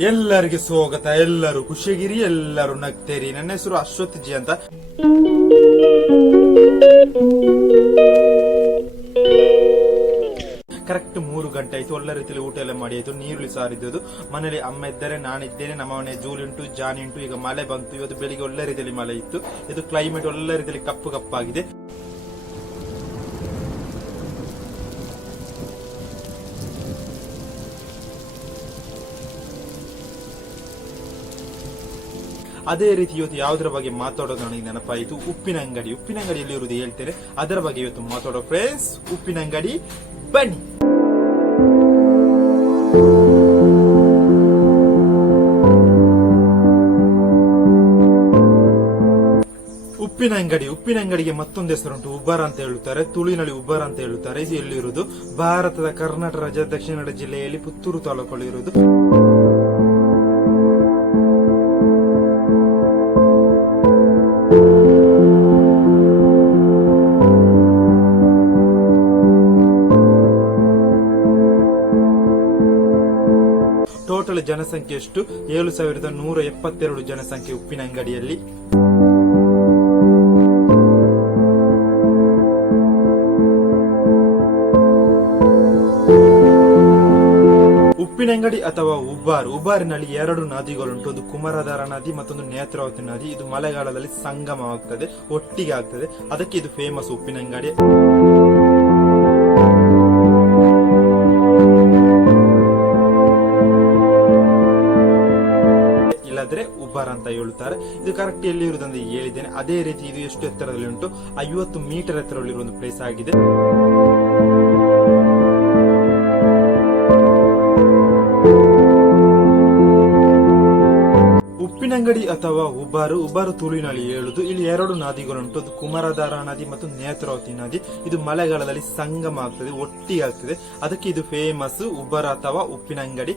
ಎಲ್ಲರಿಗೆ ಸ್ವಾಗತ, ಎಲ್ಲರೂ ಖುಷಿಗಿರಿ ಎಲ್ಲರೂ ನಗ್ತೇರಿ. ನನ್ನ ಹೆಸರು ಅಶ್ವಥ್ ಜಿ ಅಂತ. ಕರೆಕ್ಟ್ ಮೂರು ಗಂಟೆ ಆಯ್ತು. ಒಳ್ಳೆ ರೀತಿಯಲ್ಲಿ ಊಟ ಎಲ್ಲ ಮಾಡಿ ಆಯ್ತು. ನೀರುಳ್ಳಿ ಸಾರಿದ್ದು ಮನೇಲಿ ಅಮ್ಮ ಇದ್ದಾರೆ ನಾನಿದ್ದೇನೆ ನಮ್ಮ ಮನೆ ಜೂಲ್ ಉಂಟು, ಜಾನ್ ಉಂಟು. ಈಗ ಮಳೆ ಬಂತು. ಇವತ್ತು ಬೆಳಿಗ್ಗೆ ಒಳ್ಳೆ ರೀತಿಯಲ್ಲಿ ಮಳೆ ಇತ್ತು. ಇದು ಕ್ಲೈಮೇಟ್ ಒಳ್ಳೆ ರೀತಿಯಲ್ಲಿ ಕಪ್ಪು ಕಪ್ಪಾಗಿದೆ. ಅದೇ ರೀತಿ ಇವತ್ತು ಯಾವುದರ ಬಗ್ಗೆ ಮಾತಾಡೋದು ನನಗೆ ನೆನಪಾಯಿತು. ಉಪ್ಪಿನ ಅಂಗಡಿ. ಉಪ್ಪಿನ ಅಂಗಡಿಯಲ್ಲಿ ಇರುವುದು ಹೇಳ್ತೇನೆ. ಅದರ ಬಗ್ಗೆ ಇವತ್ತು ಮಾತಾಡೋ ಫ್ರೆಂಡ್ಸ್ ಉಪ್ಪಿನ ಅಂಗಡಿ. ಬನ್ನಿ. ಉಪ್ಪಿನ ಅಂಗಡಿ. ಉಪ್ಪಿನ ಅಂಗಡಿಗೆ ಮತ್ತೊಂದು ಹೆಸರುಂಟು. ಉಬ್ಬರ ಅಂತ ಹೇಳುತ್ತಾರೆ. ತುಳುವಿನಲ್ಲಿ ಉಬ್ಬರ ಅಂತ ಹೇಳುತ್ತಾರೆ. ಇದು ಎಲ್ಲಿರುವುದು? ಭಾರತದ ಕರ್ನಾಟಕ ರಾಜ್ಯ, ದಕ್ಷಿಣ ಕನ್ನಡ ಜಿಲ್ಲೆಯಲ್ಲಿ ಪುತ್ತೂರು ತಾಲೂಕಲ್ಲಿ ಇರುವುದು. ಟೋಟಲ್ ಜನಸಂಖ್ಯೆ ಎಷ್ಟು? ಏಳು ಸಾವಿರದ ನೂರ ಎಪ್ಪತ್ತೆರಡು ಜನಸಂಖ್ಯೆ ಉಪ್ಪಿನ ಅಂಗಡಿಯಲ್ಲಿ. ಉಪ್ಪಿನಂಗಡಿ ಅಥವಾ ಉಬ್ಬಾರ್. ಉಬ್ಬಾರಿನಲ್ಲಿ ಎರಡು ನದಿಗಳುಂಟು. ಒಂದು ಕುಮಾರಧಾರ ನದಿ ಮತ್ತೊಂದು ನೇತ್ರಾವತಿ ನದಿ. ಇದು ಮಳೆಗಾಲದಲ್ಲಿ ಸಂಗಮವಾಗ್ತದೆ, ಒಟ್ಟಿಗೆ ಆಗ್ತದೆ. ಅದಕ್ಕೆ ಇದು ಫೇಮಸ್ ಉಪ್ಪಿನಂಗಡಿ ಅಂತ ಹೇಳುತ್ತಾರೆ. ಇದು ಕರೆಕ್ಟ್ ಎಲ್ಲಿ ಇರುವುದಂತ ಹೇಳಿದ್ದೇನೆ. ಅದೇ ರೀತಿ ಇದು ಎಷ್ಟು ಎತ್ತರದಲ್ಲಿ ಉಂಟು? ಐವತ್ತು ಮೀಟರ್ ಎತ್ತರದಲ್ಲಿರುವ ಒಂದು ಪ್ಲೇಸ್ ಆಗಿದೆ. ಉಪ್ಪಿನಂಗಡಿ ಅಥವಾ ಉಬ್ಬಾರು ಉಬ್ಬಾರು ತುಳುವಿನಲ್ಲಿ ಹೇಳುದು ಇಲ್ಲಿ ಎರಡು ನದಿಗಳುಂಟು ಅದು ಕುಮಾರಧಾರ ನದಿ ಮತ್ತು ನೇತ್ರಾವತಿ ನದಿ. ಇದು ಮಳೆಗಾಲದಲ್ಲಿ ಸಂಗಮ ಆಗ್ತದೆ ಒಟ್ಟಿಗೆ ಆಗ್ತದೆ ಅದಕ್ಕೆ ಇದು ಫೇಮಸ್ ಉಬ್ಬರ ಅಥವಾ ಉಪ್ಪಿನಂಗಡಿ.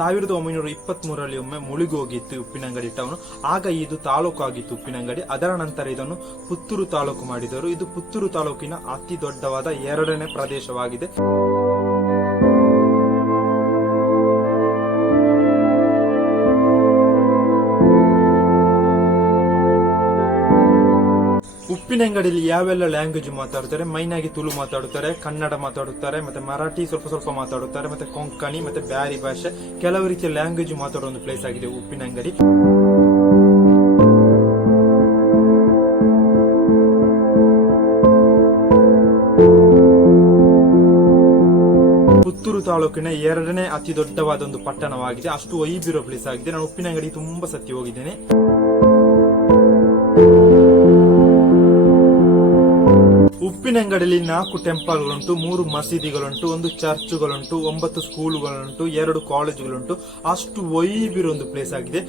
ಸಾವಿರದ ಒಂಬೈನೂರ ಇಪ್ಪತ್ತ್ ಮೂರರಲ್ಲಿ ಒಮ್ಮೆ ಮುಳುಗೋಗಿತ್ತು ಉಪ್ಪಿನಂಗಡಿ ಟೌನ್ ಆಗ ಇದು ತಾಲೂಕು ಆಗಿತ್ತು ಉಪ್ಪಿನಂಗಡಿ. ಅದರ ನಂತರ ಇದನ್ನು ಪುತ್ತೂರು ತಾಲೂಕು ಮಾಡಿದರು. ಇದು ಪುತ್ತೂರು ತಾಲೂಕಿನ ಅತಿ ದೊಡ್ಡವಾದ ಎರಡನೇ ಪ್ರದೇಶವಾಗಿದೆ. ಉಪ್ಪಿನಂಗಡಿಯಲ್ಲಿ ಯಾವೆಲ್ಲ ಲ್ಯಾಂಗ್ವೇಜ್ ಮಾತಾಡ್ತಾರೆ ಮೈನ್ ಆಗಿ ತುಳು ಮಾತಾಡುತ್ತಾರೆ ಕನ್ನಡ ಮಾತಾಡುತ್ತಾರೆ, ಮತ್ತೆ ಮರಾಠಿ ಸ್ವಲ್ಪ ಸ್ವಲ್ಪ ಮಾತಾಡುತ್ತಾರೆ, ಮತ್ತೆ ಕೊಂಕಣಿ, ಮತ್ತೆ ಬ್ಯಾರಿ ಭಾಷೆ, ಕೆಲವು ರೀತಿಯ ಲ್ಯಾಂಗ್ವೇಜ್ ಮಾತಾಡೋ ಒಂದು ಪ್ಲೇಸ್ ಆಗಿದೆ ಉಪ್ಪಿನಂಗಡಿ ಪುತ್ತೂರು ತಾಲೂಕಿನ ಎರಡನೇ ಅತಿ ದೊಡ್ಡವಾದ ಒಂದು ಪಟ್ಟಣವಾಗಿದೆ. ಅಷ್ಟು ವೈಬಿರೋ ಪ್ಲೇಸ್ ಆಗಿದೆ. ನಾನು ಉಪ್ಪಿನಂಗಡಿ ತುಂಬಾ ಸತ್ತಿ ಹೋಗಿದ್ದೇನೆ. ಉಪ್ಪಿನಂಗಡಿಯಲ್ಲಿ ನಾಲ್ಕು ಟೆಂಪಲ್ಗಳುಂಟು, ಮೂರು ಮಸೀದಿಗಳುಂಟು, ಒಂದು ಚರ್ಚ್ಗಳುಂಟು, ಒಂಬತ್ತು ಸ್ಕೂಲುಗಳುಂಟು, ಎರಡು ಕಾಲೇಜುಗಳುಂಟು. ಅಷ್ಟು ವೈಬಿರೋ ಒಂದು ಪ್ಲೇಸ್ ಆಗಿದೆ.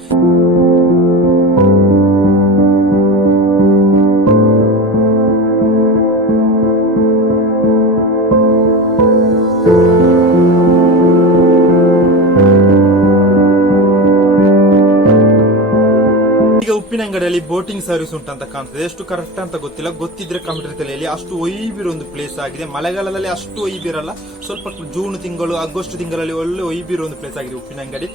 ಈಗ ಉಪ್ಪಿನಂಗಡಿಯಲ್ಲಿ ಬೋಟಿಂಗ್ ಸರ್ವಿಸ್ ಉಂಟಂತ ಕಾಣ್ತದೆ. ಎಷ್ಟು ಕರೆಕ್ಟ್ ಅಂತ ಗೊತ್ತಿಲ್ಲ. ಗೊತ್ತಿದ್ರೆ ಕಂಪ್ಯೂಟರ್ ತಲೆಯಲ್ಲಿ ಅಷ್ಟು ಒಯ್ಬಿರೋ ಒಂದು ಪ್ಲೇಸ್ ಆಗಿದೆ. ಮಳೆಗಾಲದಲ್ಲಿ ಅಷ್ಟು ಒಯ್ಬಿರಲ್ಲ ಸ್ವಲ್ಪ ಜೂನ್ ತಿಂಗಳು, ಆಗಸ್ಟ್ ತಿಂಗಳಲ್ಲಿ ಒಳ್ಳೆ ಒಯ್ಬಿರೋ ಒಂದು ಪ್ಲೇಸ್ ಆಗಿದೆ ಉಪ್ಪಿನಂಗಡಿ.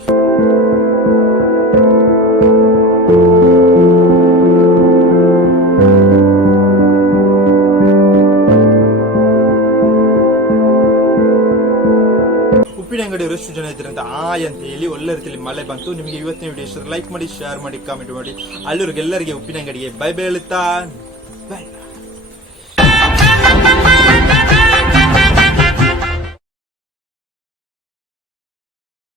ಉಪ್ಪಿನಂಗಡಿ ಇರೋಷ್ಟು ಜನ ಅಂತ ಆಯ್ ಅಂತ ಹೇಳಿ ಒಳ್ಳೆ ರೀತಿಯಲ್ಲಿ ಮಳೆ ಬಂತು. ನಿಮಗೆ ಇವತ್ತಿನ ವಿಡಿಯೋ ಇಷ್ಟ ಲೈಕ್ ಮಾಡಿ ಶೇರ್ ಮಾಡಿ ಕಾಮೆಂಟ್ ಮಾಡಿ. ಅಲ್ಲಿವರೆಗೆ ಎಲ್ಲರಿಗೆ ಉಪ್ಪಿನಂಗಡಿಗೆ ಬೈ ಬೈ ಹೇಳುತ್ತಾ ಬೈ